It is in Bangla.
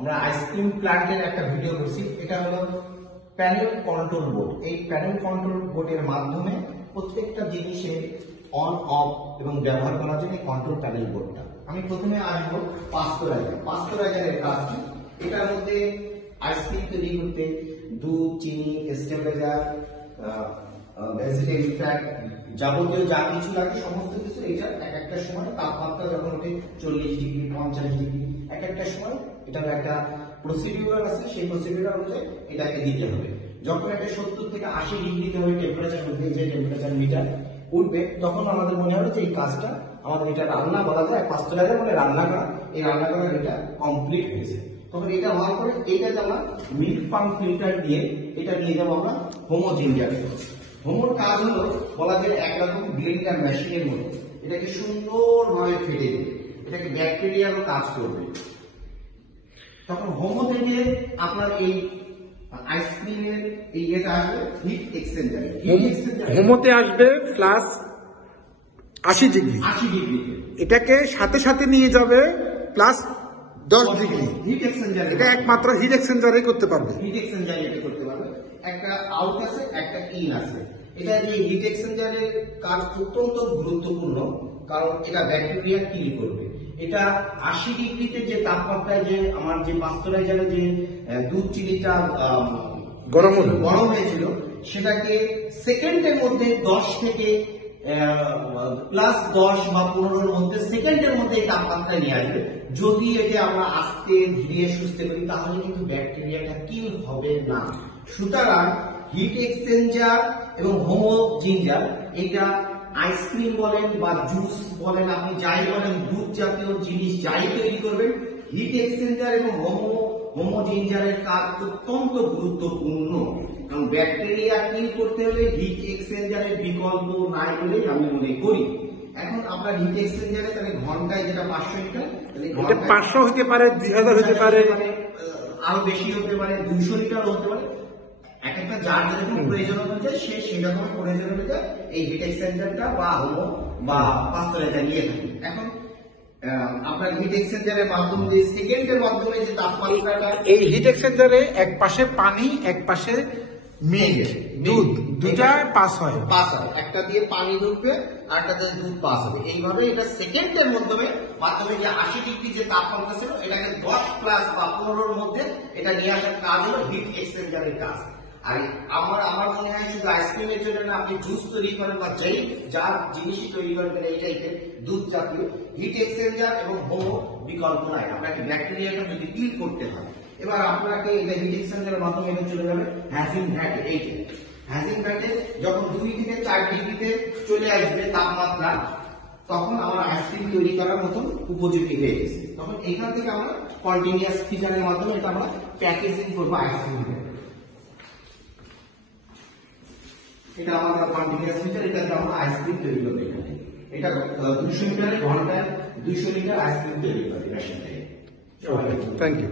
আমরা আইসক্রিম প্ল্যান্টের একটা ভিডিও করছি। এটা হলো প্যানেল কন্ট্রোল বোর্ড। এই প্যানেল কন্ট্রোল বোর্ডের মাধ্যমে প্রত্যেকটা জিনিসে অন অফ এবং ব্যবহার করার জন্য কন্ট্রোল প্যানেল বোর্ডটা। আমি প্রথমে আসবো পাস্তুরাইজারের কাজ কি। এটার মধ্যে আইসক্রিম তৈরি করতে দুধ, চিনি, স্টেবিলাইজার, ভেজিটেবল ফ্যাট, যাবতীয় যা কিছু লাগে সমস্ত কিছু এটা এক একটা সময় তাপমাত্রা যখন ওঠে 40 ডিগ্রি 50 ডিগ্রি এক একটা সময় এটার একটা প্রসিডিউর আছে। সেই প্রসিডিউর অনুযায়ী এটাকে দিতে হবে। যখন এটা 70 থেকে 80 ডিগ্রিতে হবে টেম্পারেচার উঠবে, যে টেম্পারেচার মিটার উঠবে, তখন আমাদের মনে হবে যে এই কাজটা আমাদের এটা রান্না বলা যায়, পাস্তুরাইজার মানে রান্না করা, এই রান্না করার এটা কমপ্লিট হয়েছে। তখন এটা হওয়ার পরে এইটাতে আমরা মিল্ক পাম্প ফিল্টার দিয়ে এটা নিয়ে যাবো আমরা হোমো জিঞ্জার। হোমোর কাজ হলো বলা যায় একরকম ব্লেন্ডার মেশিনের মতো, এটাকে সুন্দরভাবে ফেটে দেবে, এটাকে ব্যাকটেরিয়ার কাজ করবে। তখন হোমো থেকে আপনার এই আইসক্রিমের এই এটা আসবে হিট এক্সচেঞ্জারে। হোমোতে আসবে প্লাস 80 ডিগ্রি, এটাকে সাথে সাথে নিয়ে যাবে প্লাস 10 ডিগ্রি হিট এক্সচেঞ্জার। এটা একমাত্র হিট এক্সচেঞ্জারে করতে পারবে। হিট এক্সচেঞ্জারে এটা করতে পারবে। একটা আউট আছে, একটা ইন আছে। এটা যে হিট এক্সচেঞ্জারের কাজ অত্যন্ত গুরুত্বপূর্ণ, কারণ এটা ব্যাকটেরিয়া কিল করবে। এটা 80 ডিগ্রিতে যে তাপমাত্রায় যে আমার যে পাস্তুরাইজারে যে দুধ চিনিটা গরম হয়েছিল, সেটাকে সেকেন্ডের মধ্যে 10 থেকে প্লাস 10 বা 15-এর মধ্যে সেকেন্ডের মধ্যে এই তাপমাত্রায় নিয়ে আসবে। যদি এটা আমরা আস্তে ধীরে সুস্থে করি তাহলে কিন্তু ব্যাকটেরিয়াটা কিল হবে না। সুতরাং হিট এক্সচেঞ্জার এবং হোমো জিঞ্জার, এটা আইসক্রিম বলেন বা জুস বলেন, আপনি যাই বলেন, দুধ জাতীয় জিনিস যাই তৈরি করবেন, হিট এক্সচেঞ্জার এবং হোমো জিঞ্জারের কাজ অত্যন্ত গুরুত্বপূর্ণ। কারণ ব্যাকটেরিয়া কিল করতে হলে হিট এক্সচেঞ্জারের বিকল্প নাই বলেই আমি মনে করি। এখন আপনার হিট এক্সচেঞ্জারে তাহলে ঘন্টায় যেটা 500 লিটার, এটা 500 হতে পারে, 2000 হতে পারে, আরো বেশি হতে পারে, 200 লিটার হতে পারে। এক একটা যার যেরকম প্রয়োজন অনুযায়ী সে সেরকম প্রয়োজন অনুযায়ী এই হিট এক্সচেঞ্জারটা বা হোমো বা পাস্তুরাইজার নিয়ে থাকে। এখন আপনার হিট এক্সচেঞ্জারের মাধ্যমে যে সেকেন্ডের মাধ্যমে যে তাপমাত্রাটা, এই হিট এক্সচেঞ্জারে এক পাশে পানি এক পাশে মিল্ক দুধ দুইটা পাস হয়। একটা দিয়ে পানি ঢুকবে আর একটা দিয়ে দুধ পাস হবে। এইভাবে এটা সেকেন্ডের মাধ্যমে যে 80 ডিগ্রি যে তাপমাত্রা ছিল এটাকে 10 প্লাস বা 15-এর মধ্যে এটা নিয়ে আসার কাজ হলো হিট এক্সচেঞ্জারের কাজ। আর আমার মনে হয় শুধু আইসক্রিমের জন্য না, আপনি জুস তৈরি করেন বা যার জিনিসই তৈরি করেন এই টাইপের দুধ জাতীয়, হিট এক্সচেঞ্জার এবং হোমো বিকল্প নাই। আপনাকে ব্যাকটেরিয়াটা যদি কিল করতে হয়, এবার আপনাকে এটা হিট এক্সচেঞ্জারের মাধ্যমে এটা চলে যাবে হ্যাজিং ভ্যাট। এইটা হ্যাজিং ভ্যাটে যখন 2 থেকে 4 ডিগ্রিতে চলে আসবে তাপমাত্রা, তখন আমার আইসক্রিম তৈরি করার মতন উপযোগী হয়ে গেছে। তখন এখান থেকে আমরা কন্টিনিউয়াস ফিচারের মাধ্যমে এটা আমরা প্যাকেজিং করবো আইসক্রিম। এটা আমাদের কন্টিনিউয়াস ফিচার, এটাতে আমরা আইসক্রিম তৈরি করবো। এটা 200 লিটার ঘন্টায় 200 লিটার আইসক্রিম তৈরি করে মেশিন থেকে। Thank you.